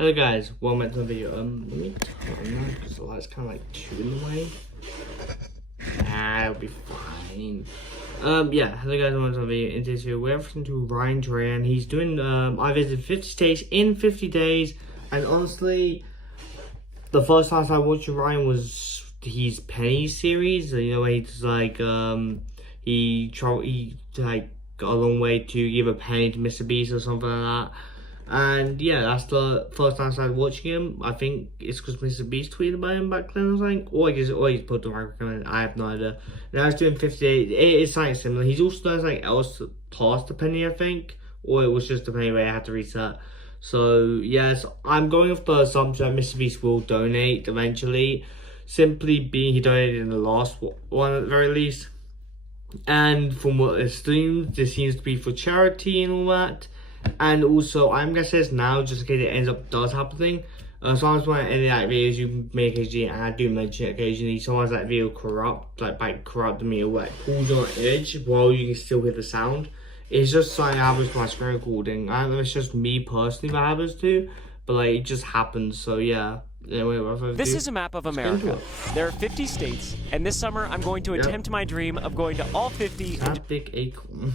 Hello guys, welcome back to the video. Let me turn that because the light's kind of like too in the way. It'll be fine. Yeah, hello guys, welcome to the video. In this video, we're referring to Ryan Trahan. He's doing, I visited 50 states in 50 days. And honestly, the first time I watched Ryan was his Penny series. You know, where he's like, he like got a long way to give a penny to Mr. Beast or something like that. And yeah, that's the first time I started watching him. I think it's because Mr. Beast tweeted about him back then, I think. Or he's put the recommend. I have no idea. Now he's doing 58. It is something similar. He's also done something else past the penny, I think. Or it was just the penny where I had to reset. So yes, I'm going off the assumption that Mr. Beast will donate eventually. Simply being he donated in the last one at the very least. And from what it seems, this seems to be for charity and all that. And also, I'm gonna say this now, just in case it ends up does happening. Sometimes when I edit like videos, you make occasionally, and I do mention it occasionally. Sometimes that video corrupt, like by corrupting me, or like pulls on an edge while you can still hear the sound. It's just something that happens to my screen recording. I don't know if it's just me personally that happens to, but like it just happens. So yeah. Anyway, this is a map of America. There are 50 states, and this summer I'm going to attempt my dream of going to all 50. That big acorn.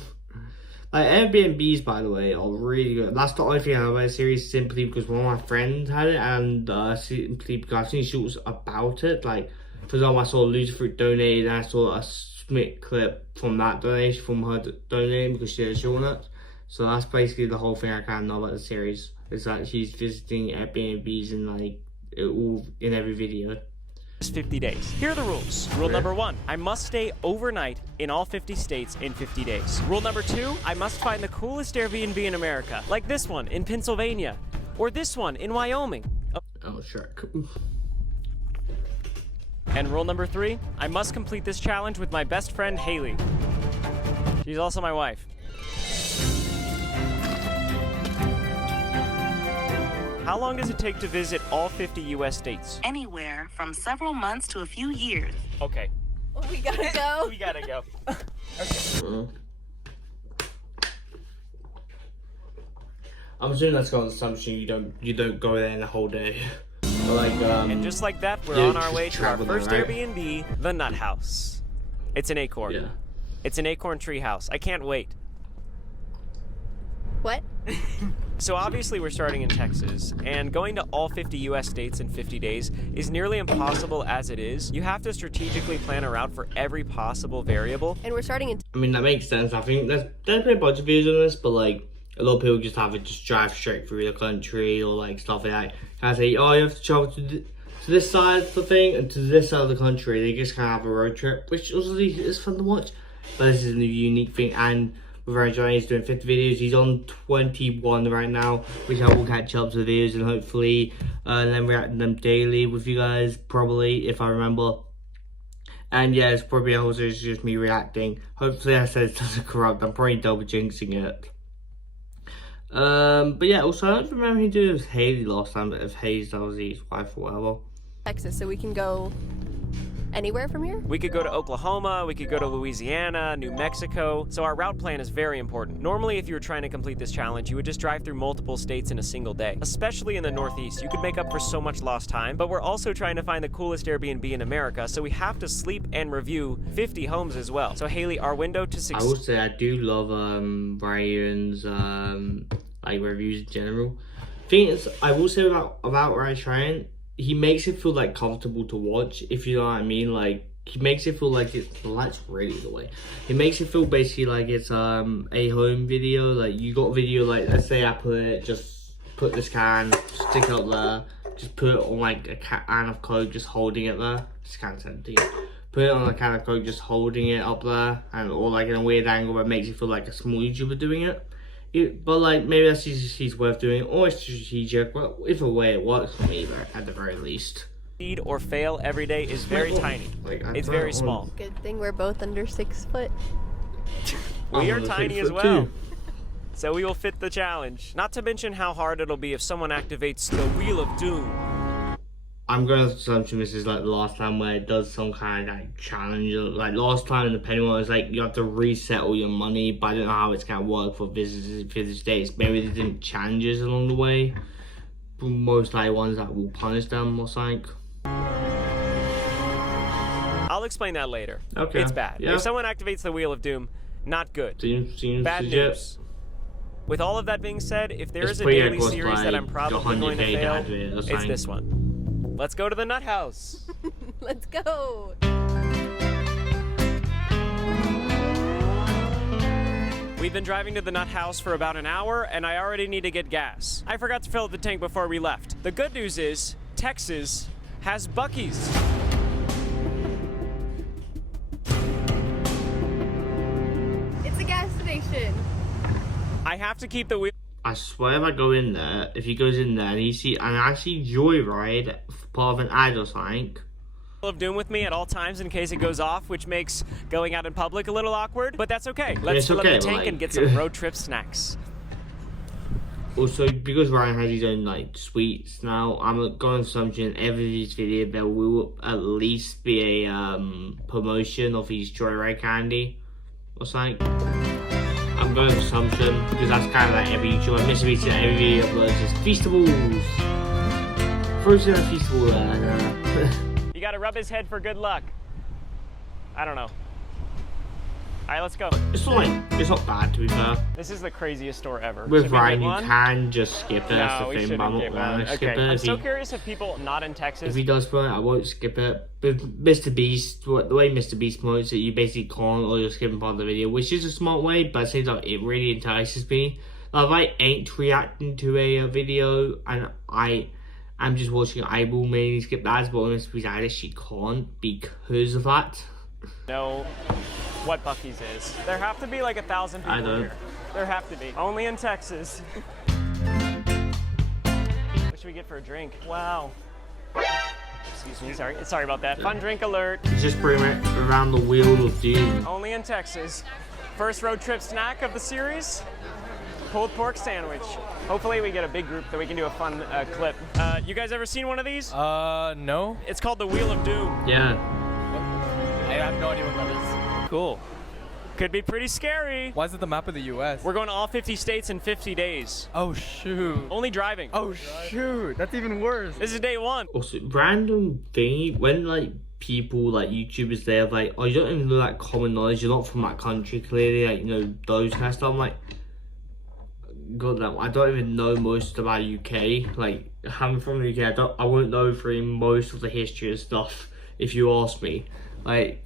Like Airbnbs, by the way, are really good. That's the only thing I know about the series, simply because one of my friends had it, and simply because I've seen shorts about it. Like, for example, I saw Lucifer donated, and I saw a Smith clip from that donation, from her donating because she had short nuts. So that's basically the whole thing I kind of know about the series. Is that she's visiting Airbnbs and like all in every video. 50 days. Here are the rules. Rule number 1, I must stay overnight in all 50 states in 50 days. Rule number 2, I must find the coolest Airbnb in America, like this one in Pennsylvania, or this one in Wyoming. Oh, sure. And rule number 3, I must complete this challenge with my best friend, Haley. She's also my wife. How long does it take to visit all 50 U.S. states? Anywhere from several months to a few years. Okay. We gotta go. We gotta go. Okay. I'm assuming that's got an assumption you don't go there in the whole day. Like and just like that, we're on our way to our first Airbnb, the Nut House. It's an acorn. Yeah. It's an acorn tree house. I can't wait. What? So obviously we're starting in Texas, and going to all 50 US states in 50 days is nearly impossible as it is. You have to strategically plan a route for every possible variable. And we're starting in... I mean, that makes sense. I think there's been a bunch of videos on this, but like, a lot of people just have it just drive straight through the country or like stuff like that. Kind of say, oh, you have to travel to this side of the thing and to this side of the country. They just kind of have a road trip, which also is fun to watch. But this is a unique thing, and with Ryan Trahan, he's doing 50 videos. He's on 21 right now, which I will catch up to the videos and hopefully then react to them daily with you guys, probably, if I remember. And yeah, it's probably also just me reacting. Hopefully I said it doesn't corrupt. I'm probably double jinxing it. But yeah, also I don't remember he did it with Haley last time, but if Hayes, that was his wife or whatever. Texas, so we can go anywhere from here? We could go to Oklahoma, we could go to Louisiana, New Mexico. So our route plan is very important. Normally, if you were trying to complete this challenge, you would just drive through multiple states in a single day. Especially in the Northeast, you could make up for so much lost time, but we're also trying to find the coolest Airbnb in America, so we have to sleep and review 50 homes as well. So Haley, our window to success... I will say I do love Ryan's like reviews in general. Thing is, I will say about Ryan Trahan, he makes it feel like comfortable to watch, if you know what I mean. Like, he makes it feel like it's the light's really the way. He makes it feel basically like it's a home video. Like, you got a video, like, let's say I just put this can, stick it up there, just put it on like a can of Coke, just holding it there. This can's empty. Put it on a can of Coke, just holding it up there, and or like in a weird angle that makes it feel like a small YouTuber doing it. But like, maybe that's he's worth doing, or it's strategic. Well, either way, it works for me, at the very least. Succeed or fail every day is very tiny. Like, it's very small. Good thing we're both under 6 foot. We are tiny as well. So we will fit the challenge. Not to mention how hard it'll be if someone activates the Wheel of Doom. I'm going to assume this is like the last time where it does some kind of like challenge. Like last time in the penny one, it was like you have to reset all your money, but I don't know how it's going to work for visitors days. Maybe they didn't challenges along the way. most likely ones that will punish them or something. I'll explain that later. Okay. It's bad. Yeah. If someone activates the Wheel of Doom, not good. Seems Bad legit. news. With all of that being said, if there It's is a pretty daily close, series that like, I'm probably going to 100K fail, to do it or it's something. this one. Let's go to the Nut House. Let's go. We've been driving to the Nut House for about an hour, and I already need to get gas. I forgot to fill up the tank before we left. The good news is, Texas has Buc-ee's. It's a gas station. I have to keep the wheel. I swear if I go in there, if he goes in there and I see Joyride, part of an ad or something. Of Doom with me at all times in case it goes off, which makes going out in public a little awkward, but that's okay. Let's It's fill okay, up the tank like- and get some road trip snacks. Also, because Ryan has his own like sweets now, I'm going to assumption every video there will at least be a promotion of his Joyride candy or something. I'm going to assumption because that's kind of like every YouTuber. Mr. Beast in every video uploads is Feastables. First in a Feastable You gotta rub his head for good luck. I don't know. Alright, let's go. It's fine. It's not bad to be fair. This is the craziest store ever. With Should we Ryan, get you one? can just skip it. No, That's we the thing, but I'm shouldn't not get one. going to skip Okay, it. I'm If so he- curious if people not in Texas. If he does promote it, I won't skip it. With Mr. Beast, the way Mr. Beast promotes it, you basically can't, or you're skipping part of the video, which is a smart way, but it seems like it really entices me. Like, if I ain't reacting to a video and I'm just watching, I will mainly skip ads, but when Mr. Beast I actually can't because of that. know what Buc-ee's is. There have to be like 1,000 people I don't. here. There have to be. Only in Texas. What should we get for a drink? Wow. Excuse me, sorry about that. Fun drink alert. It's just bring it around the wheel of doom. Only in Texas. First road trip snack of the series. Pulled pork sandwich. Hopefully we get a big group that we can do a fun clip. You guys ever seen one of these? No. It's called the Wheel of Doom. Yeah. I have no idea what that is. Cool. Could be pretty scary. Why is it the map of the U.S.? We're going to all 50 states in 50 days. Oh, shoot. Only driving. Oh, shoot. That's even worse. This is day one. Also, random thing, when like people like YouTubers, they have like, oh, you don't even know that common knowledge, you're not from that country, clearly, like, you know, those kind of stuff. I'm like, God damn, I don't even know most about UK. Like, I'm from the UK, I won't know through most of the history and stuff if you ask me. Like,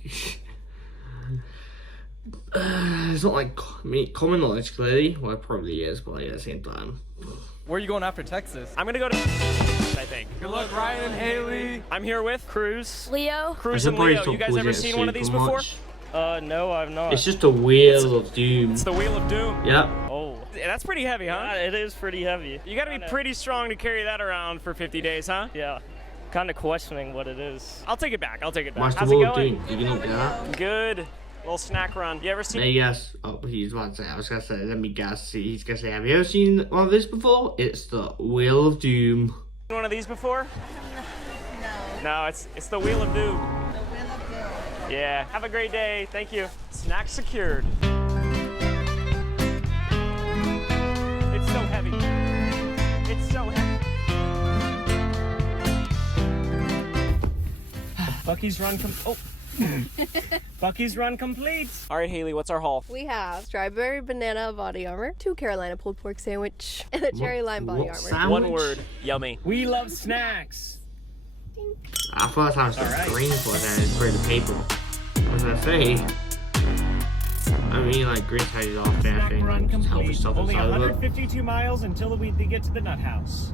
it's not like common knowledge, clearly. Well, it probably is, but like, at the same time. Where are you going after Texas? I'm gonna go to I think. Good luck, Ryan and Haley. I'm here with Cruz. Leo. Cruz I and should probably Leo. stop You guys calling ever it seen one of these super before? much. No, I've not. It's just a wheel of doom. It's the Wheel of Doom. Yep. Oh, Yeah, that's pretty heavy, huh? yeah, it is pretty heavy. You gotta be pretty strong to carry that around for 50 days, huh? Yeah, kind of questioning what it is. I'll take it back. I'll take it back. What's the How's it wheel of going? doom? You can not get that? Good. Little snack run. You ever seen? Hey, yes. Oh, he's about to say. I was gonna say. Let me guess. He's gonna say. Have you ever seen one of this before? It's the Wheel of Doom. One of these before? No, it's the Wheel of Doom. The Wheel of Doom. Yeah. Have a great day. Thank you. Snack secured. It's so heavy. It's so heavy. Buc-ee's run Buc-ee's run complete. All right, Haley, what's our haul? We have strawberry banana body armor, 2 Carolina pulled pork sandwich, and a cherry lime body What armor. sandwich? One word. Yummy. We love snacks. I thought I was the green for that. It's for the paper. What was I say? I mean, like green ties off there. I think Run like, just healthy complete. stuff Only inside of it. 152 miles until we get to the nut house.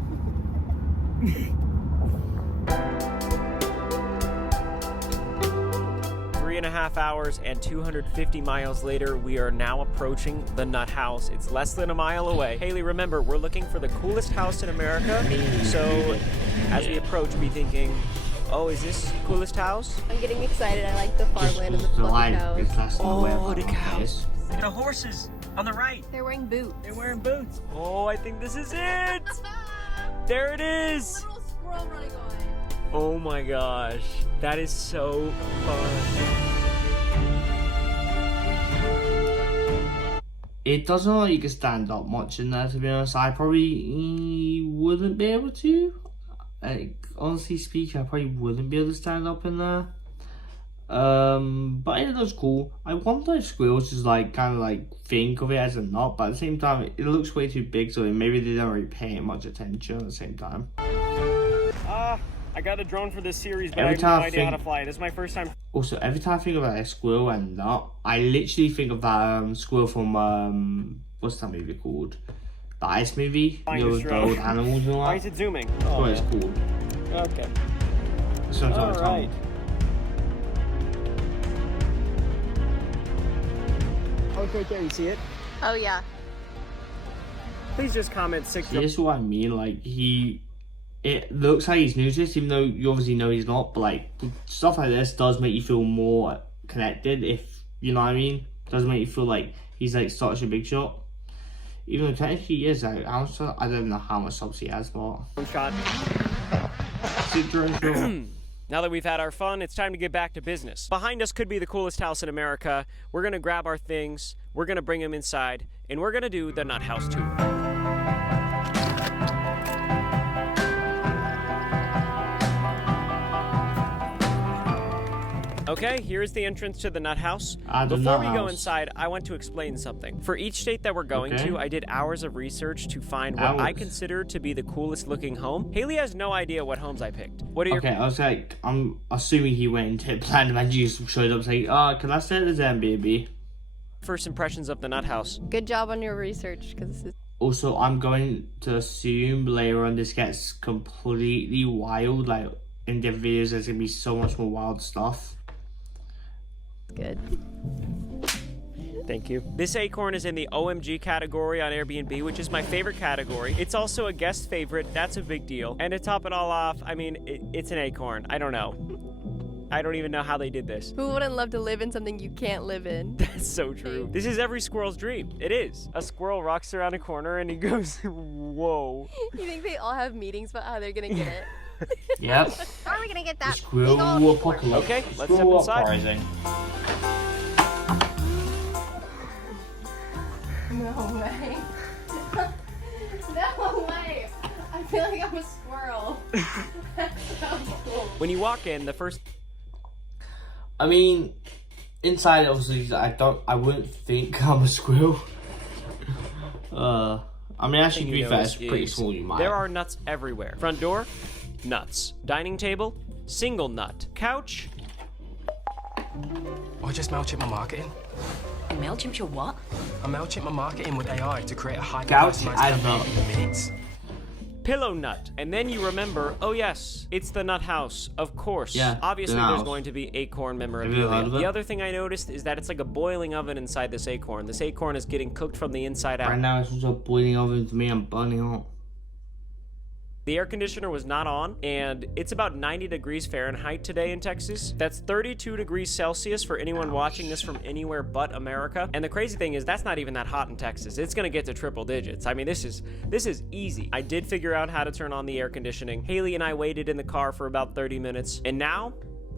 3.5 hours and 250 miles later, we are now approaching the nut house. It's less than a mile away. Haley, remember, we're looking for the coolest house in America. So as we approach, be thinking, oh, is this coolest house? I'm getting excited. I like the farmland and the fluffy cows. Oh, the cows. The horses on the right. They're wearing boots. They're wearing boots. Oh, I think this is it. There it is. Little squirrel running away. Oh my gosh. That is so fun. it doesn't look like you can stand up much in there, to be honest. I probably wouldn't be able to. Like, honestly speaking, I probably wouldn't be able to stand up in there. But it looks cool. I wonder if squirrels just like kind of like think of it as a nut, but at the same time, it looks way too big, so maybe they don't really pay it much attention at the same time. I got a drone for this series, but Every I have no time I idea how to think- fly it. This is my first time. Also, every time I think about a squirrel and nut, I literally think of that squirrel from what's that movie called? The Ice movie. Flying You know, the with the stroke. old animals and all Why that. is it zooming? That's what it's called. Okay. That's what I'm All talking right. Okay, there, you see it? Oh yeah. Please just comment 6. See, this is what I mean. Like it looks like he's new to this, even though you obviously know he's not. But like stuff like this does make you feel more connected. If you know what I mean, does make you feel like he's like such a big shot. Even though technically he is. Like, I don't know how much subs he has, but Shot. Now that we've had our fun, it's time to get back to business. Behind us could be the coolest house in America. We're gonna grab our things, we're gonna bring them inside, and we're gonna do the Nut House tour. Okay, here's the entrance to the Nut House. The Before Nut we go House. inside, I want to explain something. For each state that we're going Okay. to, I did hours of research to find what I Hours? consider to be the coolest looking home. Haley has no idea what homes I picked. What are your okay, I was like, I'm assuming he went into planned and just showed up saying, can I stay at this Airbnb? first impressions of the Nut House? Good job on your research, because this is Also, I'm going to assume later on this gets completely wild. Like in the videos, there's gonna be so much more wild stuff. good. Thank you. This acorn is in the OMG category on Airbnb, which is my favorite category. It's also a guest favorite. That's a big deal. And to top it all off, I mean, it's an acorn. I don't know. I don't even know how they did this. Who wouldn't love to live in something you can't live in? That's so true. This is every squirrel's dream. It is. A squirrel rocks around a corner and he goes, whoa. You think they all have meetings about how they're gonna get it? Yep. How are we gonna get The that? squirrel big old acorn? apocalypse. Okay, let's Squirrel step inside. uprising. No way. No way. I feel like I'm a squirrel. That's so cool. When you walk in, the first I mean, inside obviously, I wouldn't think I'm a squirrel. I mean, actually, to be fair, it's pretty small. You might. There are nuts everywhere. Front door, nuts. Dining table, single nut. Couch, I just MailChimp my marketing. And MailChimp your what? I MailChimp my marketing with AI to create a highly Couch personalized advert. campaign in minutes. pillow nut. And then you remember, oh yes, it's the Nut House, of course. Yeah, Obviously, the there's house. going to be acorn you heard memorabilia. of it? The other thing I noticed is that it's like a boiling oven inside this acorn. This acorn is getting cooked from the inside out. Right now, it's also boiling over to me. I'm burning hot. The air conditioner was not on, and it's about 90 degrees Fahrenheit today in Texas. That's 32 degrees Celsius for anyone watching this from anywhere but America. And the crazy thing is, that's not even that hot in Texas. It's gonna get to triple digits. I mean, this is easy. I did figure out how to turn on the air conditioning. Haley and I waited in the car for about 30 minutes, and now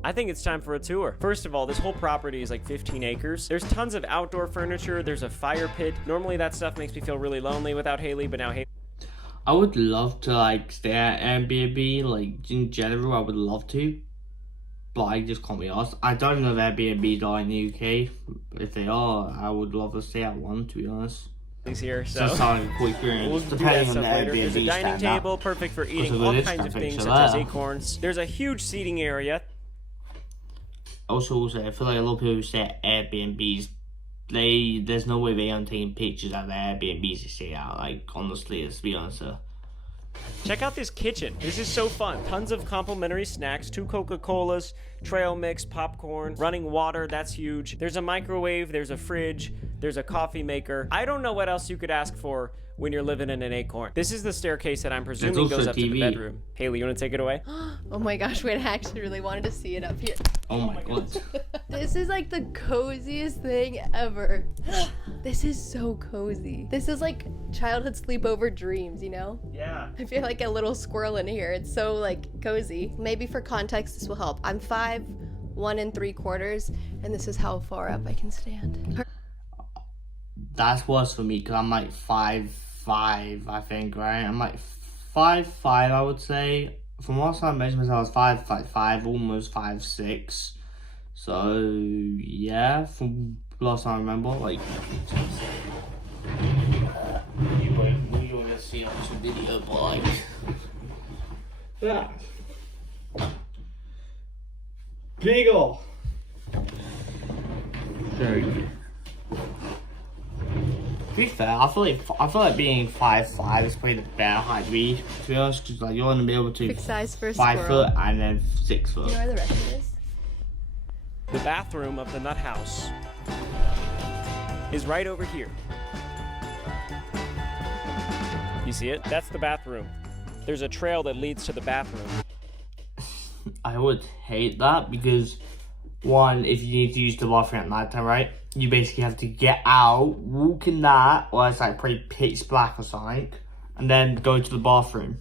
I think it's time for a tour. First of all, this whole property is like 15 acres. There's tons of outdoor furniture. There's a fire pit. Normally that stuff makes me feel really lonely without Haley, but now Haley. I would love to like stay at Airbnb, like in general. I would love to, but I just can't be asked. I don't know if Airbnbs are in the UK. If they are, I would love to stay at one. To be honest, He's here, so so. it's not a cool experience. We'll do that Depending on stuff the later. Airbnb There's a dining stand-up. table, perfect for eating Also, all there is kinds of something things to such as that. acorns. There's a huge seating area. Also, I feel like a lot of people who stay at Airbnbs, there's no way they aren't taking pictures at the Airbnbs they stay at. Like honestly, let's be honest. Check out this kitchen. This is so fun. Tons of complimentary snacks, 2 Coca-Colas, trail mix, popcorn, running water, that's huge. There's a microwave, there's a fridge, there's a coffee maker. I don't know what else you could ask for when you're living in an acorn. This is the staircase that I'm presuming also goes up to the TV. bedroom. Haley, you want to take it away? Oh my gosh, wait, I actually really wanted to see it up here. Oh my god. This is like the coziest thing ever. This is so cozy. This is like childhood sleepover dreams, you know? Yeah. I feel like a little squirrel in here. It's so like cozy. Maybe for context, this will help. I'm 5'1 3/4", and this is how far up I can stand. That's worse for me because I'm like 5'5", I think, right? I'm like 5'5", I would say. From last time I measured myself, I was 5'5", almost 5'6". So yeah, from last time I remember, like you won't gonna see on this video, but like yeah, bigger. Very good. To be fair, I feel like being 5'5" is probably the better height to be honest, because like you want to be able to Big size for a 5 squirrel. foot and then 6 foot. You know where the restroom is? The bathroom of the nut house is right over here. You see it? That's the bathroom. There's a trail that leads to the bathroom. I would hate that because one, if you need to use the bathroom at night time, right? You basically have to get out, walk in that, or it's like pretty pitch black or something, and then go to the bathroom.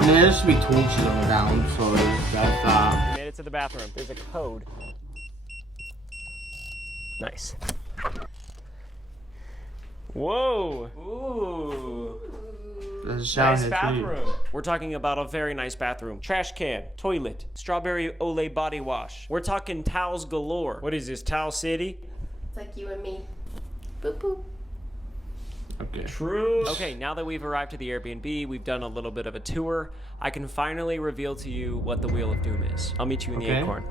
I mean, there should be torches on the ground, so that's that. Made it to the bathroom. There's a code. Nice. Whoa! Ooh! There's a shower Nice here bathroom. too. We're talking about a very nice bathroom. Trash can, toilet, strawberry Olay body wash. We're talking towels galore. What is this, Towel City? It's like you and me. Boop boop. Okay. True. Okay, now that we've arrived at the Airbnb, we've done a little bit of a tour. I can finally reveal to you what the Wheel of Doom is. I'll meet you in the Okay. acorn.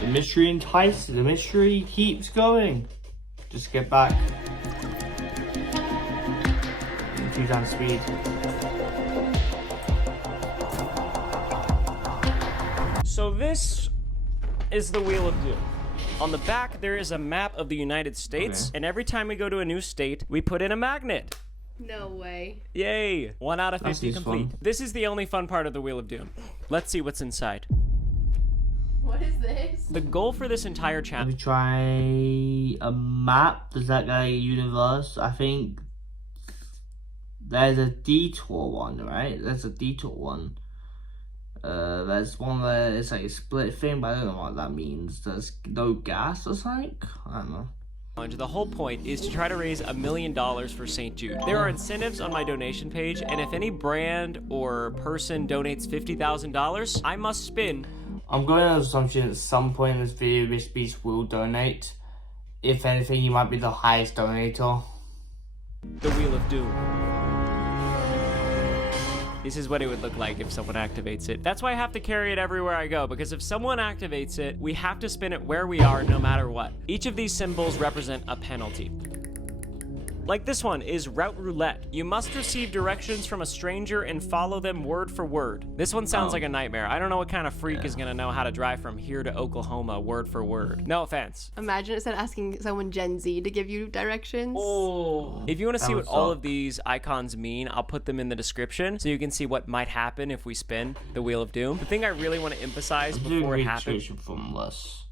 The mystery entices. The mystery keeps going. Just get back. 2 times speed. So this is the Wheel of Doom. On the back, there is a map of the United States, and every time we go to a new state, we put in a magnet. No way. Yay! 1 out of 50 That seems complete. fun. This is the only fun part of the Wheel of Doom. Let's see what's inside. What is this? The goal for this entire Let channel me try a map. Does that go universe? I think there's a detour one, right? There's a detour one. There's one where it's like a split thing, but I don't know what that means. There's no gas or something? I don't know. The whole point is to try to raise $1 million for St. Jude. There are incentives on my donation page, and if any brand or person donates $50,000, I must spin. I'm going on the assumption at some point in this video, Mr. Beast will donate. If anything, you might be the highest donator. The Wheel of Doom. This is what it would look like if someone activates it. That's why I have to carry it everywhere I go, because if someone activates it, we have to spin it where we are no matter what. Each of these symbols represent a penalty. Like this one is Route Roulette. You must receive directions from a stranger and follow them word for word. This one sounds like a nightmare. I don't know what kind of freak is gonna know how to drive from here to Oklahoma word for word. No offense. Imagine instead asking someone Gen Z to give you directions. Oh. If you want to see would what all suck. of these icons mean, I'll put them in the description so you can see what might happen if we spin the Wheel of Doom. The thing I really want to emphasize before it happens. From this.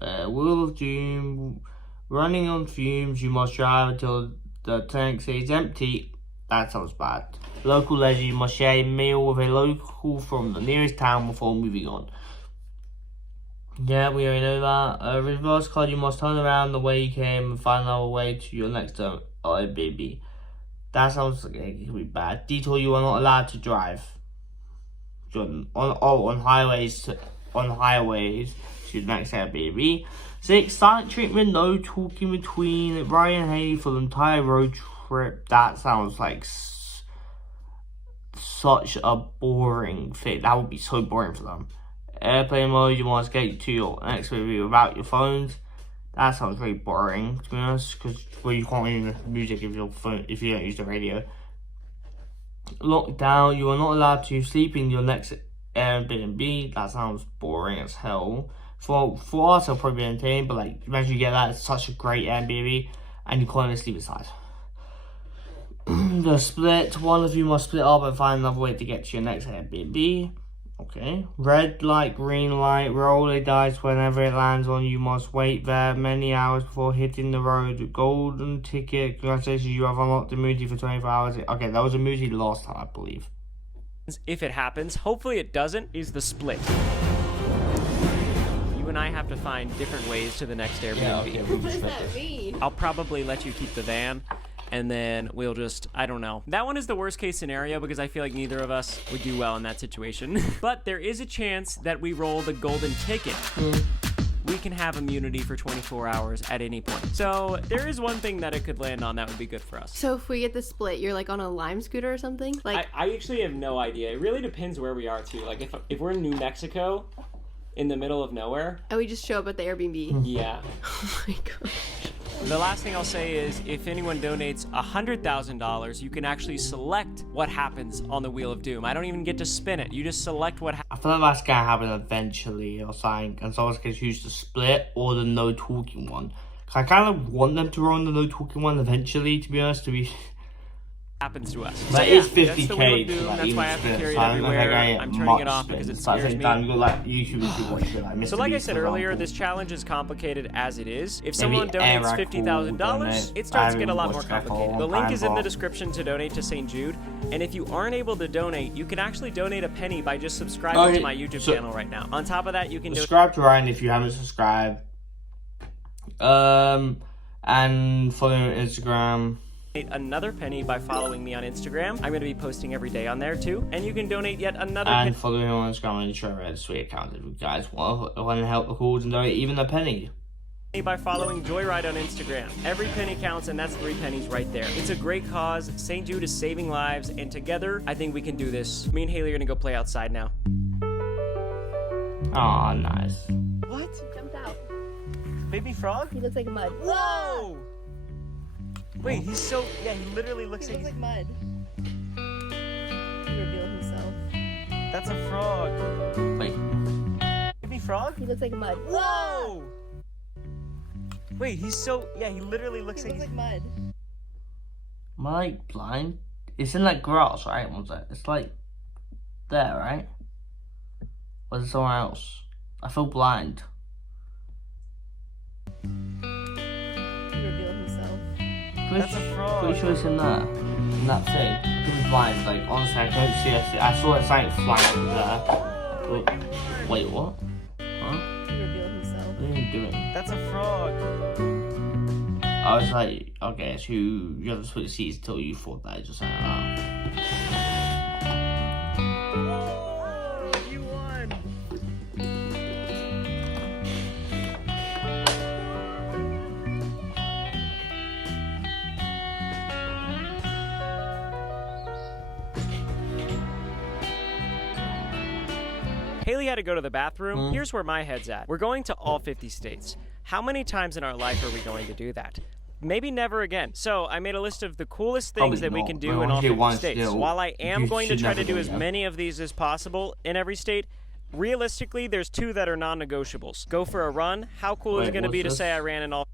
Wheel of Doom. Running on fumes, you must drive until the tank stays empty. That sounds bad. Local leisure, you must share a meal with a local from the nearest town before moving on. Yeah, we already know that. Reverse card, you must turn around the way you came and find another way to your next term. Oh, baby. That sounds like it could be bad. Detour, you are not allowed to drive. On highways to the next Airbnb. 6. Silent treatment, no talking between Ryan and Haley for the entire road trip. That sounds like such a boring thing. That would be so boring for them. Airplane mode, you must get to your next Airbnb without your phones. That sounds very boring, to be honest, because you can't hear the music if you don't use the radio. Lockdown, you are not allowed to sleep in your next Airbnb. That sounds boring as hell. For us, it'll probably be entertaining, but like, imagine you get that, it's such a great Airbnb, and you can't even sleep inside. The split, one of you must split up and find another way to get to your next Airbnb. Okay. Red light, green light, roll a dice whenever it lands on you, must wait there many hours before hitting the road. Golden ticket, congratulations, you have unlocked the emoji for 24 hours. Okay, that was a emoji last time, I believe. If it happens, hopefully it doesn't, is the split. You and and I have to find different ways to the next Airbnb. Yeah, okay, we What just does read that this. mean? I'll probably let you keep the van, and then we'll just, I don't know. That one is the worst case scenario because I feel like neither of us would do well in that situation. But there is a chance that we roll the golden ticket. We can have immunity for 24 hours at any point. So there is one thing that it could land on that would be good for us. So if we get the split, you're like on a Lime scooter or something? Like, I actually have no idea. It really depends where we are too. Like if we're in New Mexico, in the middle of nowhere, and we just show up at the Airbnb. yeah. Oh my god. The last thing I'll say is if anyone donates $100,000, you can actually select what happens on the Wheel of Doom. I don't even get to spin it. You just select what happens. I feel like that's gonna happen eventually or something, and someone's gonna choose the split or the no talking one. Cause I kind of want them to run the no talking one eventually, to be honest. Happens to us. But So it yeah, is 50K. that's the Wheel of Doom. Like, That's even why I have to split. carry it So I don't think everywhere. I get I'm turning much it off because it spins. But at the scares same me. time, you got like YouTubers who watch it, like Mr. So like I Beast, said for earlier, example. this challenge is complicated as it is. If Maybe someone donates Eric will $50,000, donate. it starts to get a I lot haven't more watched that for a complicated. long The link time, is in the but- description to donate to St. Jude. And if you aren't able to donate, you can actually donate a penny by just subscribing to my YouTube channel right now. On top of that, you can subscribe to Ryan if you haven't subscribed. And follow me on Instagram. donate another penny by following me on Instagram. I'm going to be posting every day on there too. And you can donate yet another penny. And follow me on Instagram and show Red Sweet account if you guys want to help the cause and donate even a penny. By following Joyride on Instagram. Every penny counts, and that's 3 pennies right there. It's a great cause. St. Jude is saving lives, and together, I think we can do this. Me and Haley are gonna go play outside now. Aw, nice. What? Jumped out. Baby frog? He looks like mud. Whoa! Wait, he's so... Yeah, he literally looks He like... looks like mud. He revealed himself. That's a frog. Wait. Baby frog? He looks like mud. Whoa! Wait, he's so... Yeah, he literally looks He looks like mud. Am I like blind? It's in like grass, right? What's that? It's like there, right? Or is it somewhere else? I feel blind. He revealed himself. That's a frog. Pretty sure it's in there. In that thing. I could be blind. Like, honestly, I can't see it. I saw it something flying over there. Oh, wait, what? Huh? He revealed himself. What are you doing? That's a frog. I was like, okay, so you have to switch seats until you thought that. Just like, You won. Haley had to go to the bathroom. Here's where my head's at. We're going to all 50 states. How many times in our life are we going to do that? Maybe never again. So I made a list of the coolest things Probably that we not. can Well, do in once all you 50 once states. do, While I am you going to should try never to do do as again. many of these as possible in every state, realistically, there's 2 that are non-negotiables. Go for a run. How cool is Wait, it going to be to what's say this? I ran in all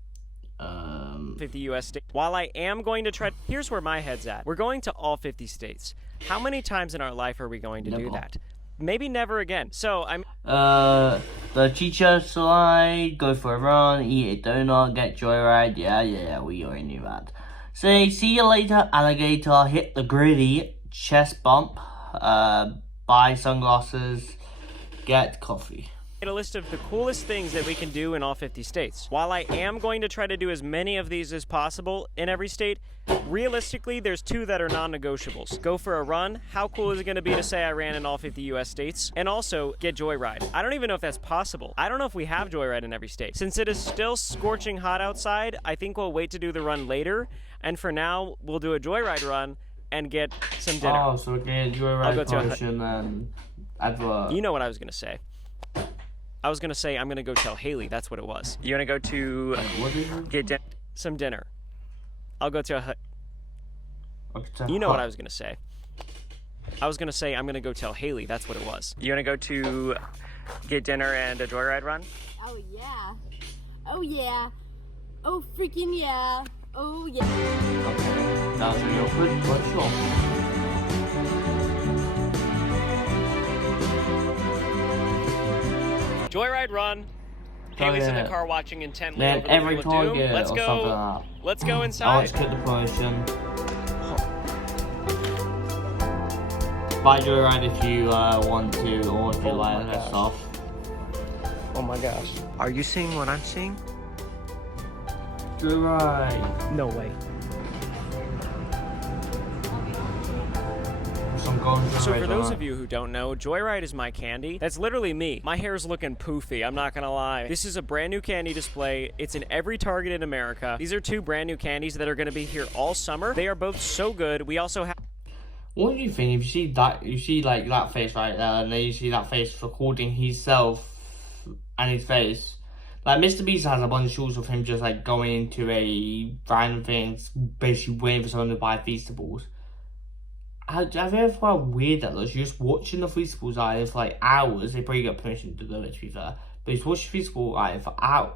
50 U.S. states? While I am going to try... Here's where my head's at. We're going to all 50 states. How many times in our life are we going to do Never. that? Maybe never again. So I'm... the teacher slide, go for a run, eat a donut, get joyride. Yeah, we already knew that. Say, see you later, alligator, hit the gritty, chest bump, buy sunglasses, get coffee. Made a list of the coolest things that we can do in all 50 states. While I am going to try to do as many of these as possible in every state, realistically, there's 2 that are non-negotiables. Go for a run. How cool is it going to be to say I ran in all 50 U.S. states? And also, get Joyride. I don't even know if that's possible. I don't know if we have Joyride in every state. Since it is still scorching hot outside, I think we'll wait to do the run later. And for now, we'll do a Joyride run and get some dinner. Oh, so get I'll go joyride to a- potion and advert. You know what I was going to say. I was going to say I'm going to go tell Haley. That's what it was. You want to go to What is it? get some dinner. I'll go to a hut. Okay, You know what I was going to say. I was going to say I'm going to go tell Haley. That's what it was. You want to go to get dinner and a joyride run? Oh yeah. Oh yeah. Oh freaking yeah. Oh yeah. Okay, that was really awkward, but sure. Joyride run. Haley's in the car watching intently Then over the every Wheel of Doom. target Let's or go. something like that. Let's go I want inside. to get the potion. Buy joyride if you want to, or if you Oh like my that gosh. stuff. Oh my gosh. Are you seeing what I'm seeing? Joyride. No way. So for those of you who don't know, Joyride is my candy. That's literally me. My hair's looking poofy, I'm not gonna lie. This is a brand new candy display. It's in every Target in America. These are 2 brand new candies that are gonna be here all summer. They are both so good. We also have... What do you think if you see that, like that face right there, and then you see that face recording himself and his face? Like, Mr. Beast has a bunch of shorts of him just like going into a random thing, basically waiting for someone to buy Feastables. Have you ever felt weird that looks? You're just watching the Feastables item for like hours. They probably got permission to do it, to be fair. But you watch the Feastable item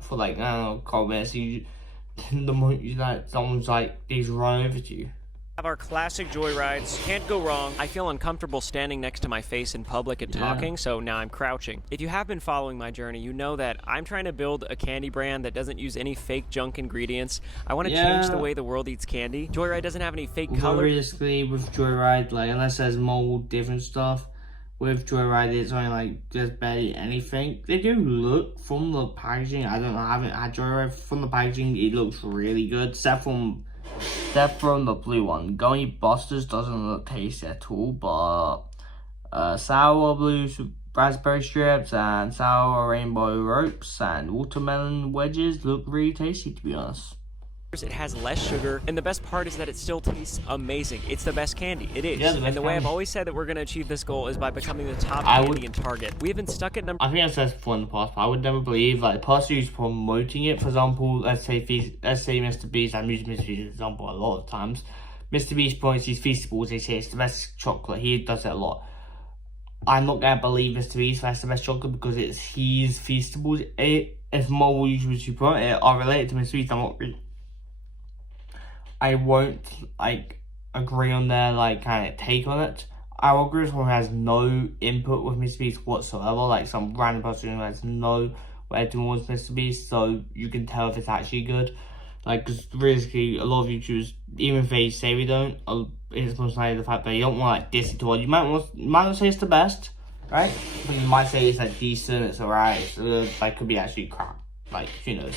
for like, I don't know, a couple minutes, and the moment you like, someone's like, he's run over to you. Have our classic Joyrides. Can't go wrong. I feel uncomfortable standing next to my face in public and talking, so now I'm crouching. If you have been following my journey, you know that I'm trying to build a candy brand that doesn't use any fake junk ingredients. I want to change the way the world eats candy. Joyride doesn't have any fake color. Realistically, with Joyride, like, unless there's more different stuff, with Joyride, it's only like just barely anything. They do look from the packaging. I don't know, I haven't had Joyride. From the packaging, it looks really good. Except from the blue one. Gummy Busters doesn't look tasty at all, but sour blue raspberry strips and sour rainbow ropes and watermelon wedges look really tasty, to be honest. It has less sugar, and the best part is that it still tastes amazing. It's the best candy. It is. Yeah, and the way I've always said that we're going to achieve this goal is by becoming the top candy in Target. We have been stuck at number... I think I've said this before in the past, but I would never believe, like, the person who's promoting it, for example, let's say Mr. Beast, I'm using Mr. Beast as an example a lot of times. Mr. Beast promotes these Feastables, they say it's the best chocolate. He does it a lot. I'm not going to believe Mr. Beast that's the best chocolate because it's his Feastables. If more YouTubers who promote it are related to Mr. Beast, I won't like agree on their like kind of take on it. I will agree with someone who has no input with Mr. Beast whatsoever, like some random person who has no way towards Mr. Beast, so you can tell if it's actually good. Like, because realistically, a lot of YouTubers, even if they say we don't, it's most likely the fact that you don't want to like diss it to all. You might not say it's the best, right? But you might say it's like decent, it's alright, so, like could be actually crap. Like, who knows?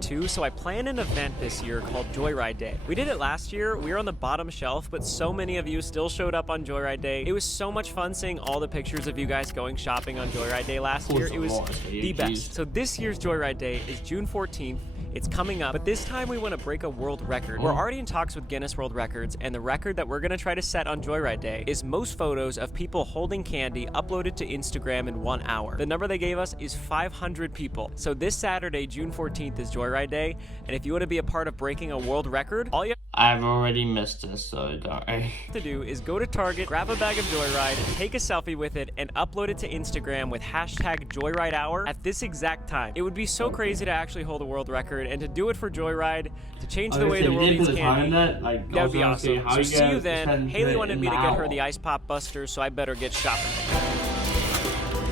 2, so I planned an event this year called Joyride Day. We did it last year. We were on the bottom shelf, but so many of you still showed up on Joyride Day. It was so much fun seeing all the pictures of you guys going shopping on Joyride Day last year. It was the best. So this year's Joyride Day is June 14th. It's coming up, but this time we want to break a world record. We're already in talks with Guinness World Records, and the record that we're going to try to set on Joyride Day is most photos of people holding candy uploaded to Instagram in 1 hour. The number they gave us is 500 people. So this Saturday, June 14th, is Joyride Day, and if you want to be a part of breaking a world record, all you I've already missed this, so don't worry. to do is go to Target, grab a bag of Joyride, take a selfie with it, and upload it to Instagram with hashtag JoyrideHour at this exact time. It would be so crazy to actually hold a world record and to do it for Joyride, to change the way the world eats candy. That would be awesome. So see you then. Haley wanted me to get her the Ice Pop Busters, so I better get shopping.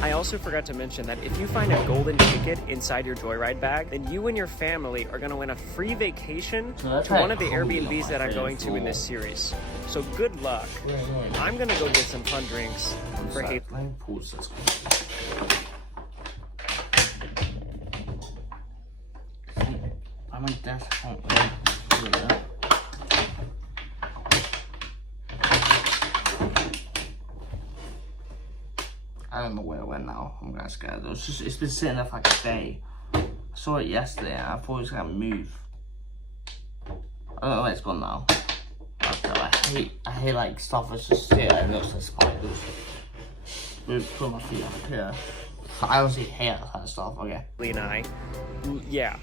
I also forgot to mention that if you find a golden ticket inside your Joyride bag, then you and your family are going to win a free vacation to one of the Airbnbs that I'm going to in this series. So good luck. I'm going to go get some fun drinks for Haley. I'm like, that's I don't know where it went now. I'm kind of scared. It's been sitting there for like a day. I saw it yesterday and I thought it was gonna move. I don't know where it's gone now. I hate like stuff that's just here and looks like spiders. Put my feet up here. I honestly hate that kind of stuff. Okay. And I, yeah,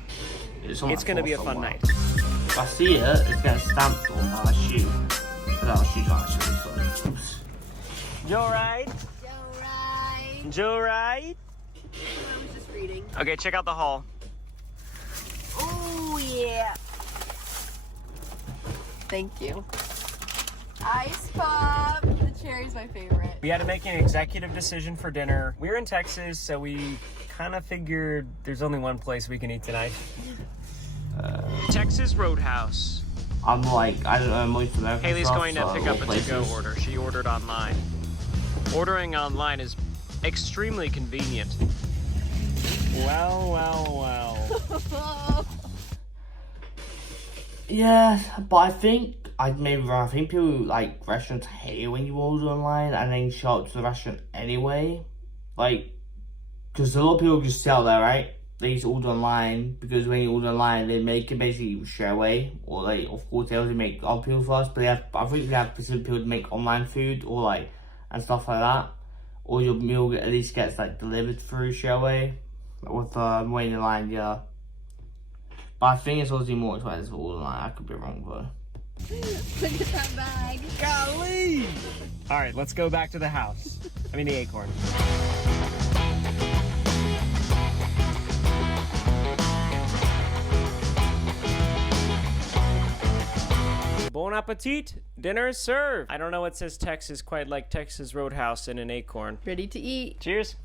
it's gonna be a fun night. If I see it, it's gonna stamp on my shoe. But our shoe's on my shoe, so oops. Joyride? Joyride? I was just reading. Okay, check out the haul. Oh, yeah. Thank you. Ice Pop. The cherry's my favorite. We had to make an executive decision for dinner. We're in Texas, so we kind of figured there's only one place we can eat tonight. Texas Roadhouse. I'm like, I don't know most American Haley's stuff, going to so pick up a places. to-go order. She ordered online. Ordering online is extremely convenient. Well. Yeah, but I think people like restaurants hate it when you order online and then show up to the restaurant anyway. Like, because a lot of people just sell there, right? They just order online because when you order online, they make it basically straight away, or like of course they also make other people first. But I think they have specific people to make online food or like and stuff like that, or your meal at least gets like delivered through straight away with waiting in line. Yeah. But I think it's obviously more expensive all online. I could be wrong though. Look at that bag. Golly! All right, let's go back to the house. I mean the acorn. Bon appetit! Dinner is served. I don't know what says Texas quite like Texas Roadhouse and an acorn. Ready to eat. Cheers.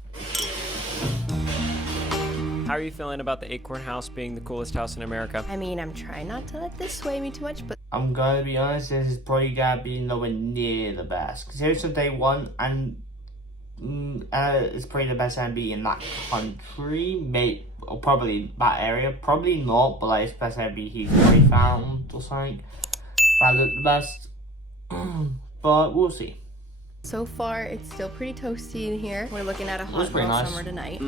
How are you feeling about the Acorn House being the coolest house in America? I mean, I'm trying not to let this sway me too much, but I'm gonna be honest, this is probably gonna be nowhere near the best. Because here's the day one, and it's probably the best Airbnb in that country, maybe, or probably that area. Probably not, but like it's the best Airbnb he's already found or something. That look the best, but we'll see. so far it's still pretty toasty in here. We're looking at a hot pretty girl nice. summer tonight.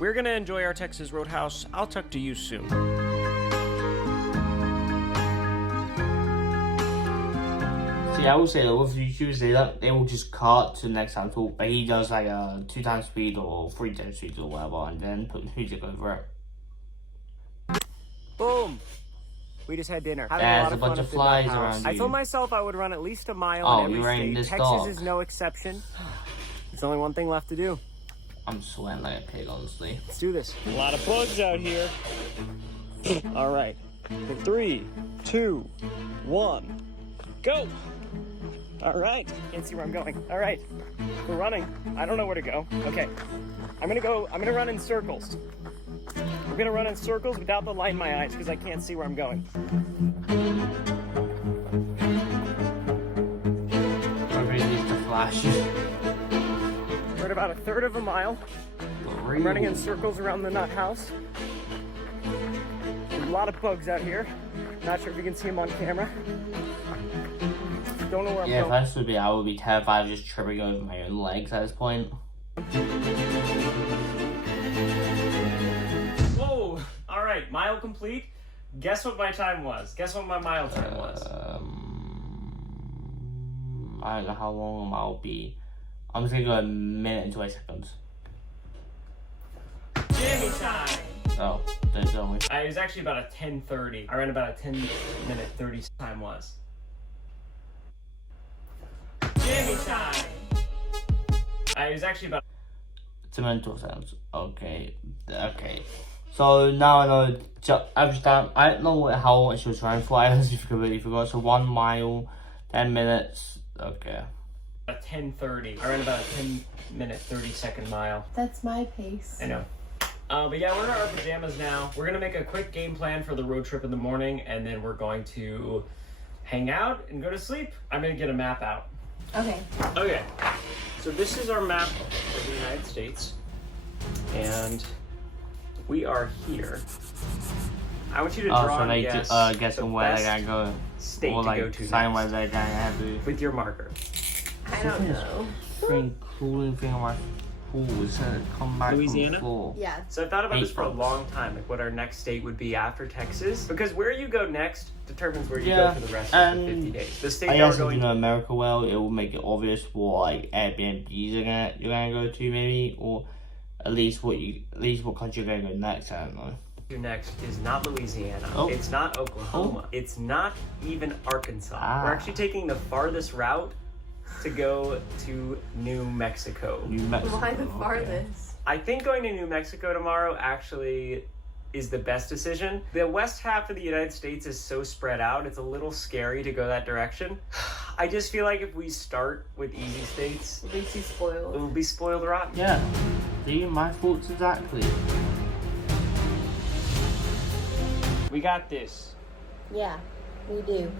We're gonna enjoy our Texas Roadhouse. I'll talk to you soon. See, I will say that with YouTubers, they will just cut to the next time talk, but he does like a 2 times speed or 3 times speed or whatever, and then put music over it. Boom! We just had dinner. Having There's lot a bunch fun of up in flies that house. around I you. told myself I would run at least a mile Oh, in every you're wearing state. this Texas dog. is no exception. There's only one thing left to do. I'm sweating like a pig, honestly. Let's do this. A lot of bugs out here. All right. In 3, 2, 1, go! All right. Can't see where I'm going. All right. We're running. I don't know where to go. Okay. I'm gonna run in circles. I'm gonna run in circles without the light in my eyes because I can't see where I'm going. I really need to flash. We're at about a third of a mile. I'm running in circles around the nut house. There's a lot of bugs out here. Not sure if you can see them on camera. Don't know where I'm Yeah, if going. that's would be, I would be terrified of just tripping over my own legs at this point. Whoa! All right, mile complete. Guess what my time was? Guess what my mile time was? I don't know how long a mile will be. I'm just gonna go a minute and 20 seconds. Jammy time! Oh, there's only. It was actually about a 10:30. I ran about a 10-minute 30 time was. Jammy time! It was actually about. It's a mental sense. Okay. Okay. So now I know average time. I don't know how much you're trying for. I honestly completely forgot. So 1 mile, 10 minutes. Okay. A 10:30. I ran about a 10-minute 30-second mile. That's my pace. I know. But yeah, we're in our pajamas now. We're gonna make a quick game plan for the road trip in the morning, and then we're going to hang out and go to sleep. I'm gonna get a map out. Okay. Okay, so this is our map of the United States, and we are here. I want you to draw so and they guess guessing the where best they're gonna go, state or to go like to sign where next they're gonna have to. with your marker. I don't know. Thing cooling thing on my pool is gonna come back from the Louisiana? floor. Yeah. So I've thought about this for a April. long time, like what our next state would be after Texas, because where you go next determines where you Yeah, go for the rest of the 50 and days. The state I that we're guess if you going know America well, it will make it obvious what like Airbnbs you're gonna go to maybe, or at least what country you're gonna go next. I don't know. to next is not Louisiana. Oh. It's not Oklahoma. It's not even Arkansas. Ah. We're actually taking the farthest route to go to New Mexico. New Mexico. Why the okay. farthest? I think going to New Mexico tomorrow actually is the best decision. The west half of the United States is so spread out, it's a little scary to go that direction. I just feel like if we start with easy states, At least he's it spoiled. will be spoiled rotten. Yeah. See, my thoughts exactly. We got this. Yeah, we do.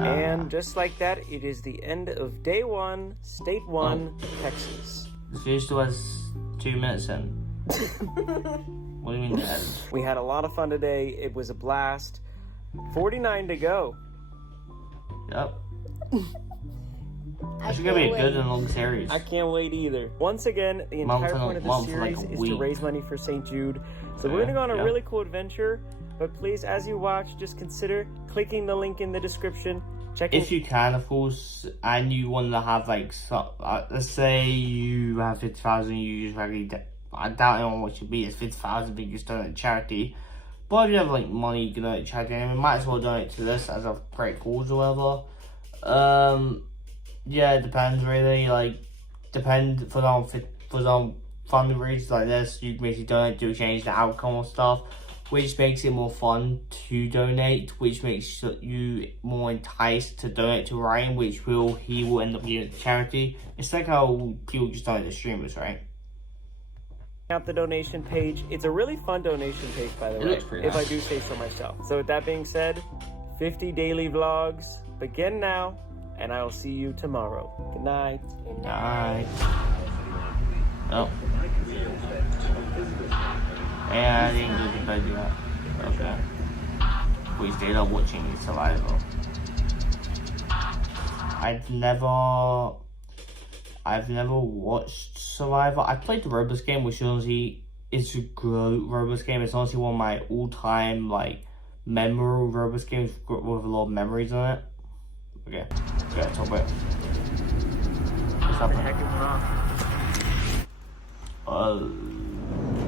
And just like that, it is the end of day 1, state 1, Texas. This video still has 2 minutes in. What do you mean dead? We had a lot of fun today. It was a blast. 49 to go. Yep. It's gonna be a good and long series. I can't wait either. Once again, the entire point of this series is to raise money for St. Jude. So we're gonna go on a really cool adventure. But please, as you watch, just consider clicking the link in the description. If you can, of course, and you want to have like, let's say you have 50,000, you use regularly. I doubt anyone what should be. It's 50,000, but you just donate to charity. But if you have like money, you can donate to charity, and we might as well donate to this as a great cause or whatever. Yeah, it depends really. Like, for some funding reasons like this, you can basically donate to change the outcome of stuff, which makes it more fun to donate, which makes you more enticed to donate to Ryan, he will end up giving it to charity. It's like how people just donate to streamers, right? Out the donation page. It's a really fun donation page, by the way, if I do say so myself. So with that being said, 50 daily vlogs begin now, and I will see you tomorrow. Good night. Good night. Oh. Yeah, I didn't go to bed yet. Okay. We stayed up watching Survival. I've never watched Survivor. I played the Roblox game, which honestly is a good Roblox game. It's honestly one of my all-time like memorable Roblox games with a lot of memories on it. Okay, let's talk about it. What's up? What the heck is wrong?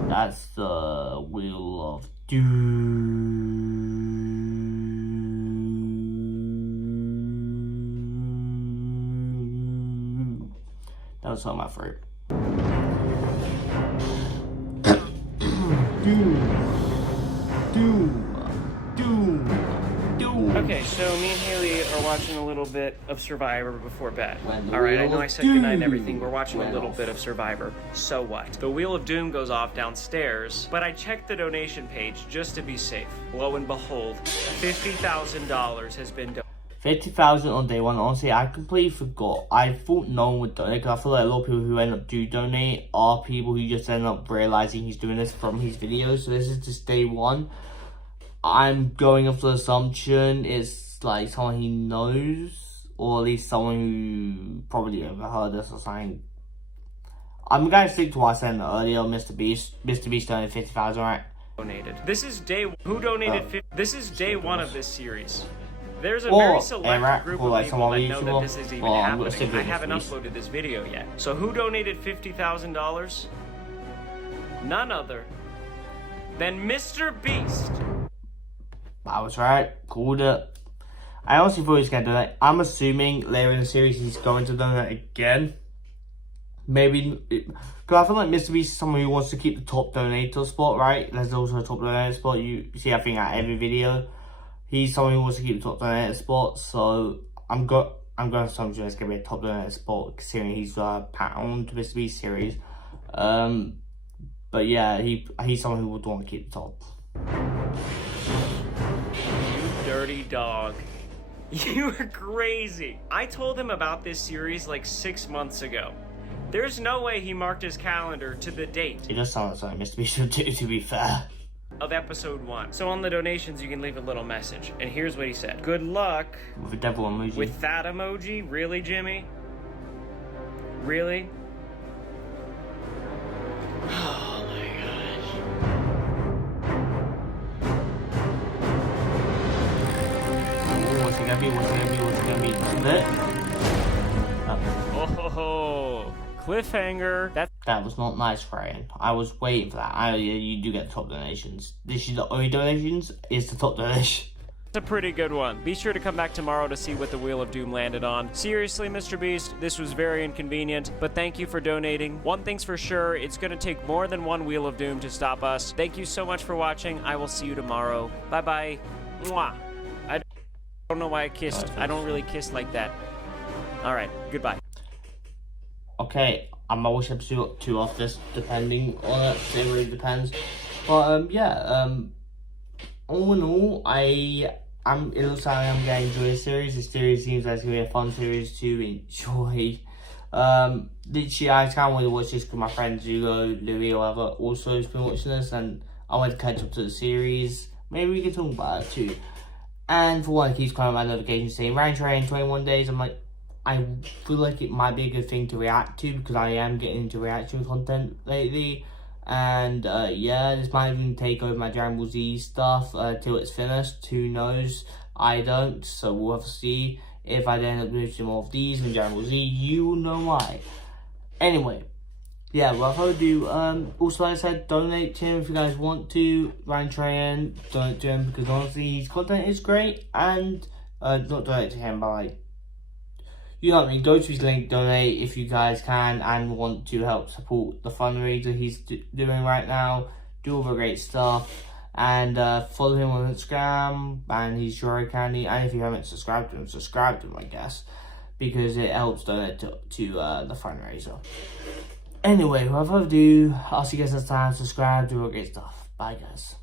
That's the Wheel of Doom. That was all my favorite. Doom. Okay, so me and Haley are watching a little bit of Survivor before bed. Alright, I know I said goodnight and everything. We're watching a little bit of Survivor. So what? The Wheel of Doom goes off downstairs, but I checked the donation page just to be safe. Lo and behold, $50,000 has been donated. 50,000 on day one. Honestly, I completely forgot. I thought no one would donate, because I feel like a lot of people who end up do donate are people who just end up realizing he's doing this from his videos. So this is just day one. I'm going off the assumption it's like someone he knows, or at least someone who probably overheard this or something. I'm going to stick to what I said earlier. Mr. Beast donated 50,000, right? Donated. This is day. Who donated? This is day one of this series. There's a very select group of people that know that this is even happening. I haven't uploaded this video yet. So who donated $50,000? None other than Mr. Beast. I was right. Called it. I honestly thought he was going to donate. I'm assuming later in the series he's going to donate again. Maybe. Because I feel like Mr. Beast is someone who wants to keep the top donator spot, right? There's also a top donator spot. You see, I think, at every video. He's someone who wants to keep the top donator spot. So I'm going to assume it's going to be a top donator spot, considering he's pound to Mr. Beast series. But yeah, he's someone who would want to keep the top. Dirty dog. You are crazy. I told him about this series like 6 months ago. There's no way he marked his calendar to the date. It does sound like something Mr. Beast should do, to be fair. Of episode 1. So on the donations, you can leave a little message. And here's what he said. Good luck. With the devil emoji. With that emoji? Really, Jimmy? Really? Oh my gosh. What's it gonna be? That? Oh, cliffhanger. That was not nice, Ryan. I was waiting for that. You do get the top donations. This is the only donations. Is the top donation. It's a pretty good one. Be sure to come back tomorrow to see what the Wheel of Doom landed on. Seriously, Mr. Beast, this was very inconvenient, but thank you for donating. One thing's for sure, it's gonna take more than one Wheel of Doom to stop us. Thank you so much for watching. I will see you tomorrow. Bye-bye. Mwah. I don't know why I kissed. I don't really kiss like that. All right, goodbye. Okay, I might watch episode 2 of this, depending on it. It really depends. But yeah, all in all, it looks like I'm going to enjoy this series. This series seems like it's going to be a fun series to enjoy. Literally, I can't wait to watch this because my friend Zugo, Louis, or whatever, also has been watching this, and I want to catch up to the series. Maybe we can talk about it too. And for one, it keeps coming my notifications saying Rain Train 21 days. I'm like, I feel like it might be a good thing to react to because I am getting into reaction content lately. And yeah, this might even take over my Dragon Ball Z stuff till it's finished. Who knows? I don't, so we'll have to see. If I end up doing some more of these in Dragon Ball Z, you will know why. Anyway, yeah, without further ado, also like I said, donate to him if you guys want to. Ryan Trahan, donate to him because honestly his content is great. And not donate to him, but like, you know what I mean, go to his link, donate if you guys can and want to help support the fundraiser he's doing right now. Do all the great stuff. And follow him on Instagram and his Jura Candy. And if you haven't subscribed to him, subscribe to him, I guess, because it helps donate to the fundraiser. Anyway, without further ado, I'll see you guys next time. Subscribe, do all great stuff. Bye, guys.